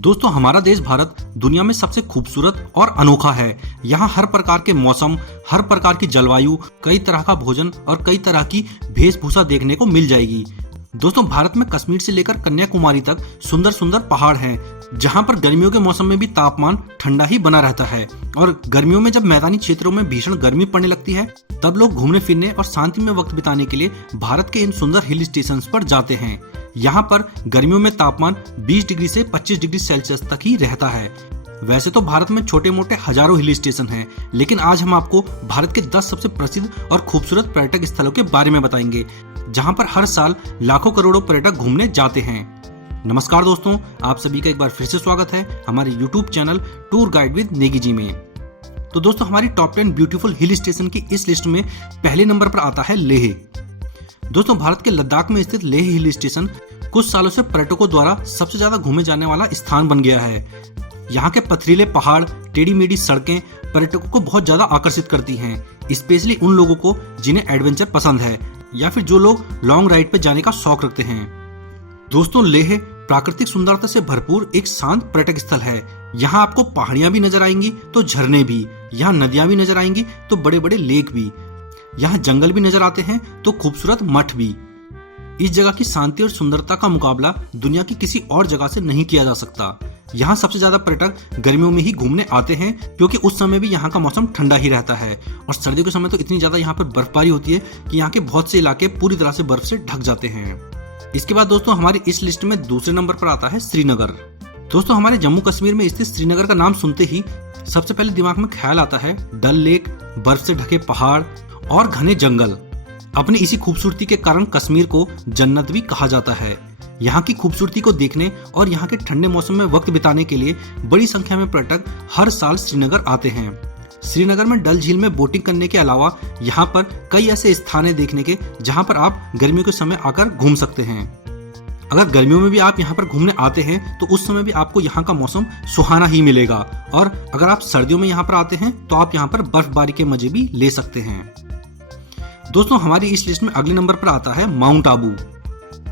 दोस्तों हमारा देश भारत दुनिया में सबसे खूबसूरत और अनोखा है। यहाँ हर प्रकार के मौसम, हर प्रकार की जलवायु, कई तरह का भोजन और कई तरह की वेशभूषा देखने को मिल जाएगी। दोस्तों भारत में कश्मीर से लेकर कन्याकुमारी तक सुंदर सुंदर पहाड़ हैं, जहाँ पर गर्मियों के मौसम में भी तापमान ठंडा ही बना रहता है और गर्मियों में जब मैदानी क्षेत्रों में भीषण गर्मी पड़ने लगती है तब लोग घूमने फिरने और शांति में वक्त बिताने के लिए भारत के इन सुंदर हिल स्टेशन पर जाते हैं। यहाँ पर गर्मियों में तापमान 20 डिग्री से 25 डिग्री सेल्सियस तक ही रहता है। वैसे तो भारत में छोटे मोटे हजारों हिल स्टेशन हैं, लेकिन आज हम आपको भारत के 10 सबसे प्रसिद्ध और खूबसूरत पर्यटक स्थलों के बारे में बताएंगे, जहाँ पर हर साल लाखों करोड़ों पर्यटक घूमने जाते हैं। नमस्कार दोस्तों, आप सभी का एक बार फिर से स्वागत है हमारे YouTube channel tour guide with Negi ji में। तो दोस्तों हमारी टॉप 10 ब्यूटीफुल हिल स्टेशन की इस लिस्ट में पहले नंबर पर आता है लेह। दोस्तों भारत के लद्दाख में स्थित लेह हिल स्टेशन कुछ सालों से पर्यटकों द्वारा सबसे ज्यादा घूमे जाने वाला स्थान बन गया है। यहाँ के पथरीले पहाड़, टेढ़ी मेढ़ी सड़कें पर्यटकों को बहुत ज्यादा आकर्षित करती हैं, स्पेशली उन लोगों को जिन्हें एडवेंचर पसंद है या फिर जो लोग लॉन्ग राइड पे जाने का शौक रखते हैं। दोस्तों लेह प्राकृतिक सुंदरता से भरपूर एक शांत पर्यटक स्थल है। यहाँ आपको पहाड़ियां भी नजर आएंगी तो झरने भी, यहाँ नदियां भी नजर आएंगी तो बड़े बड़े लेक भी, यहाँ जंगल भी नजर आते हैं तो खूबसूरत मठ भी। इस जगह की शांति और सुंदरता का मुकाबला दुनिया की किसी और जगह से नहीं किया जा सकता। यहाँ सबसे ज्यादा पर्यटक गर्मियों में ही घूमने आते हैं, क्योंकि उस समय भी यहाँ का मौसम ठंडा ही रहता है और सर्दियों के समय तो इतनी ज्यादा यहाँ पर बर्फबारी होती है कि यहाँ के बहुत से इलाके पूरी तरह से बर्फ से ढक जाते हैं। इसके बाद दोस्तों हमारी इस लिस्ट में दूसरे नंबर पर आता है श्रीनगर। दोस्तों हमारे जम्मू कश्मीर में स्थित श्रीनगर का नाम सुनते ही सबसे पहले दिमाग में ख्याल आता है डल लेक, बर्फ से ढके पहाड़ और घने जंगल। अपनी इसी खूबसूरती के कारण कश्मीर को जन्नत भी कहा जाता है। यहाँ की खूबसूरती को देखने और यहाँ के ठंडे मौसम में वक्त बिताने के लिए बड़ी संख्या में पर्यटक हर साल श्रीनगर आते हैं। श्रीनगर में डल झील में बोटिंग करने के अलावा यहाँ पर कई ऐसे स्थान हैं देखने के, जहाँ पर आप गर्मियों के समय आकर घूम सकते हैं। अगर गर्मियों में भी आप यहाँ पर घूमने आते हैं तो उस समय भी आपको यहाँ का मौसम सुहाना ही मिलेगा, और अगर आप सर्दियों में यहाँ पर आते हैं तो आप यहाँ पर बर्फबारी के मजे भी ले सकते हैं। दोस्तों हमारी इस लिस्ट में अगले नंबर पर आता है माउंट आबू।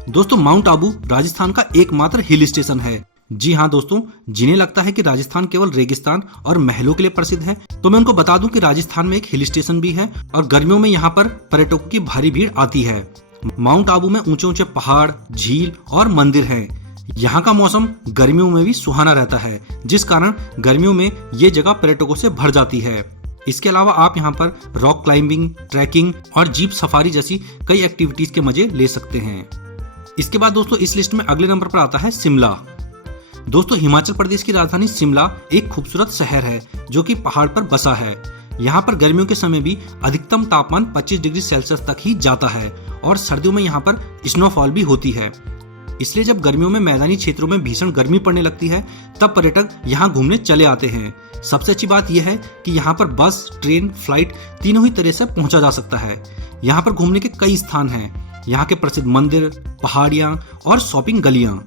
दोस्तों माउंट आबू राजस्थान का एकमात्र हिल स्टेशन है। जी हाँ दोस्तों, जिन्हें लगता है कि राजस्थान केवल रेगिस्तान और महलों के लिए प्रसिद्ध है, तो मैं उनको बता दूं कि राजस्थान में एक हिल स्टेशन भी है और गर्मियों में यहाँ पर पर्यटकों की भारी भीड़ आती है। माउंट आबू में ऊंचे ऊंचे पहाड़, झील और मंदिर हैं। यहाँ का मौसम गर्मियों में भी सुहाना रहता है, जिस कारण गर्मियों में ये जगह पर्यटकों से भर जाती है। इसके अलावा आप यहाँ पर रॉक क्लाइंबिंग, ट्रैकिंग और जीप सफारी जैसी कई एक्टिविटीज के मजे ले सकते हैं। इसके बाद दोस्तों इस लिस्ट में अगले नंबर पर आता है शिमला। दोस्तों हिमाचल प्रदेश की राजधानी शिमला एक खूबसूरत शहर है जो कि पहाड़ पर बसा है। यहाँ पर गर्मियों के समय भी अधिकतम तापमान 25 डिग्री सेल्सियस तक ही जाता है और सर्दियों में यहाँ पर स्नोफॉल भी होती है। इसलिए जब गर्मियों में मैदानी क्षेत्रों में भीषण गर्मी पड़ने लगती है तब पर्यटक यहाँ घूमने चले आते हैं। सबसे अच्छी बात यह है कि यहाँ पर बस, ट्रेन, फ्लाइट तीनों ही तरह से पहुंचा जा सकता है। यहाँ पर घूमने के कई स्थान हैं। यहाँ के प्रसिद्ध मंदिर, पहाड़ियाँ और शॉपिंग गलियाँ।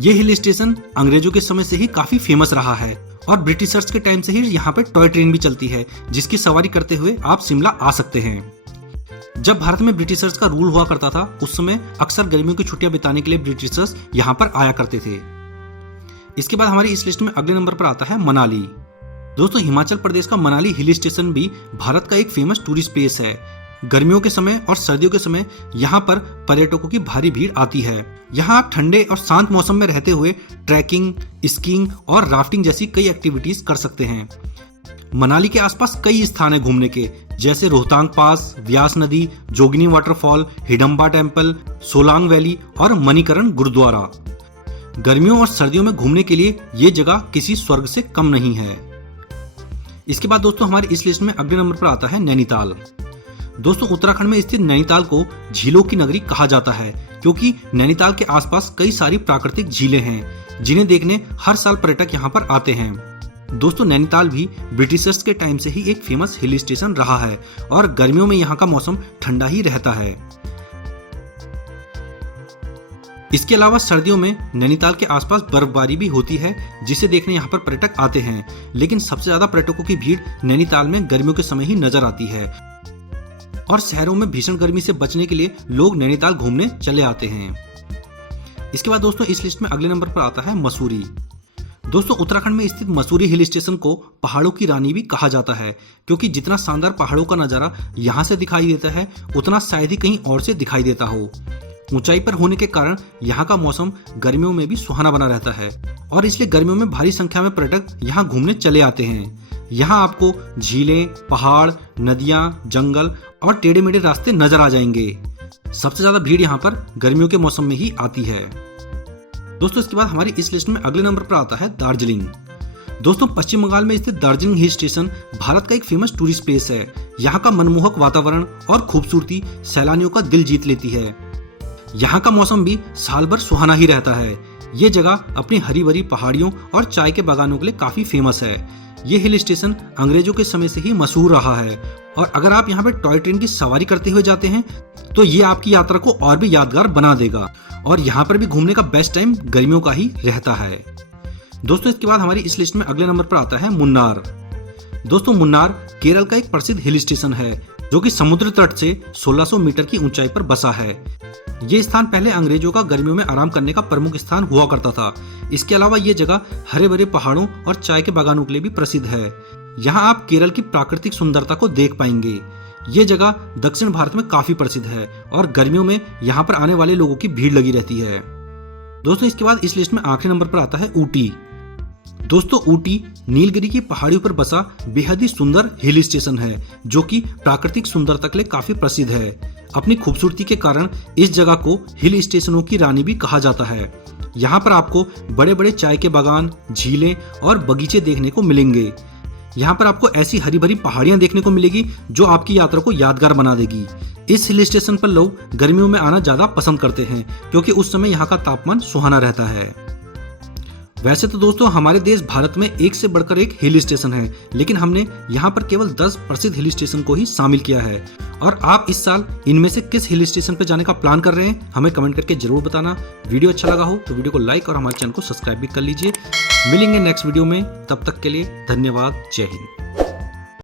ये हिल स्टेशन अंग्रेजों के समय से ही काफी फेमस रहा है और ब्रिटिशर्स के टाइम से ही यहाँ पे टॉय ट्रेन भी चलती है, जिसकी सवारी करते हुए आप शिमला आ सकते हैं। जब भारत में ब्रिटिशर्स का रूल हुआ करता था उस समय अक्सर गर्मियों की छुट्टियां बिताने के लिए ब्रिटिशर्स यहाँ पर आया करते थे। इसके बाद हमारी इस लिस्ट में अगले नंबर पर आता है मनाली। दोस्तों हिमाचल प्रदेश का मनाली हिल स्टेशन भी भारत का एक फेमस टूरिस्ट प्लेस है। गर्मियों के समय और सर्दियों के समय यहाँ पर पर्यटकों की भारी भीड़ आती है। यहाँ आप ठंडे और शांत मौसम में रहते हुए ट्रैकिंग, स्कीइंग और राफ्टिंग जैसी कई एक्टिविटीज कर सकते हैं। मनाली के आसपास कई स्थान है घूमने के, जैसे रोहतांग पास, व्यास नदी, Jogini waterfall, Hidimba temple, Solang valley और मणिकरण गुरुद्वारा। गर्मियों और सर्दियों में घूमने के लिए ये जगह किसी स्वर्ग से कम नहीं है। इसके बाद दोस्तों हमारी इस लिस्ट में अगले नंबर पर आता है नैनीताल। दोस्तों उत्तराखंड में स्थित नैनीताल को झीलों की नगरी कहा जाता है, क्योंकि नैनीताल के आसपास कई सारी प्राकृतिक झीलें हैं जिन्हें देखने हर साल पर्यटक यहाँ पर आते हैं। दोस्तों नैनीताल भी ब्रिटिशर्स के टाइम से ही एक फेमस हिल स्टेशन रहा है और गर्मियों में यहाँ का मौसम ठंडा ही रहता है। इसके अलावा सर्दियों में नैनीताल के आसपास बर्फबारी भी होती है, जिसे देखने यहाँ पर पर्यटक आते हैं, लेकिन सबसे ज्यादा पर्यटकों की भीड़ नैनीताल में गर्मियों के समय ही नजर आती है और शहरों में भीषण गर्मी से बचने के लिए लोग नैनीताल घूमने चले आते हैं। इसके बाद दोस्तों इस लिस्ट में अगले नंबर पर आता है मसूरी। दोस्तों उत्तराखंड में स्थित मसूरी हिल स्टेशन को पहाड़ों की रानी भी कहा जाता है, क्योंकि जितना शानदार पहाड़ों का नजारा यहाँ से दिखाई देता है उतना शायद ही कहीं और से दिखाई देता हो। ऊंचाई पर होने के कारण यहाँ का मौसम गर्मियों में भी सुहाना बना रहता है और इसलिए गर्मियों में भारी संख्या में पर्यटक यहाँ घूमने चले आते हैं। यहाँ आपको झीलें, पहाड़, नदियाँ, जंगल और टेढ़े मेढ़े रास्ते नजर आ जाएंगे। सबसे ज्यादा भीड़ यहाँ पर गर्मियों के मौसम में ही आती है। दोस्तों इसके बाद हमारी इस लिस्ट में अगले नंबर पर आता है दार्जिलिंग। दोस्तों पश्चिम बंगाल में स्थित दार्जिलिंग हिल स्टेशन भारत का एक फेमस टूरिस्ट प्लेस है। यहाँ का मनमोहक वातावरण और खूबसूरती सैलानियों का दिल जीत लेती है। यहाँ का मौसम भी साल भर सुहाना ही रहता है। ये जगह अपनी हरी भरी पहाड़ियों और चाय के बागानों के लिए काफी फेमस है। ये हिल स्टेशन अंग्रेजों के समय से ही मशहूर रहा है और अगर आप यहाँ पे टॉय ट्रेन की सवारी करते हुए जाते हैं तो ये आपकी यात्रा को और भी यादगार बना देगा। और यहाँ पर भी घूमने का बेस्ट टाइम गर्मियों का ही रहता है। दोस्तों इसके बाद हमारी इस लिस्ट में अगले नंबर पर आता है मुन्नार। दोस्तों मुन्नार केरल का एक प्रसिद्ध हिल स्टेशन है जो कि समुद्र तट से 1600 मीटर की ऊंचाई पर बसा है। ये स्थान पहले अंग्रेजों का गर्मियों में आराम करने का प्रमुख स्थान हुआ करता था। इसके अलावा ये जगह हरे भरे पहाड़ों और चाय के बागानों के लिए भी प्रसिद्ध है। यहाँ आप केरल की प्राकृतिक सुंदरता को देख पाएंगे। ये जगह दक्षिण भारत में काफी प्रसिद्ध है और गर्मियों में यहाँ पर आने वाले लोगों की भीड़ लगी रहती है। दोस्तों इसके बाद इस लिस्ट में आखिरी नंबर पर आता है ऊटी। दोस्तों ऊटी नीलगिरी की पहाड़ियों पर बसा बेहद ही सुंदर हिल स्टेशन है जो कि प्राकृतिक सुंदरता के लिए काफी प्रसिद्ध है। अपनी खूबसूरती के कारण इस जगह को हिल स्टेशनों की रानी भी कहा जाता है। यहाँ पर आपको बड़े बड़े चाय के बागान, झीलें और बगीचे देखने को मिलेंगे। यहाँ पर आपको ऐसी हरी भरी पहाड़ियां देखने को मिलेगी जो आपकी यात्रा को यादगार बना देगी। इस हिल स्टेशन पर लोग गर्मियों में आना ज्यादा पसंद करते हैं क्योंकि उस समय यहाँ का तापमान सुहाना रहता है। वैसे तो दोस्तों हमारे देश भारत में एक से बढ़कर एक हिल स्टेशन है, लेकिन हमने यहाँ पर केवल 10 प्रसिद्ध हिल स्टेशन को ही शामिल किया है। और आप इस साल इनमें से किस हिल स्टेशन पर जाने का प्लान कर रहे हैं हमें कमेंट करके जरूर बताना। वीडियो अच्छा लगा हो तो वीडियो को लाइक और हमारे चैनल को सब्सक्राइब भी कर लीजिए। मिलेंगे नेक्स्ट वीडियो में, तब तक के लिए धन्यवाद। जय हिंद।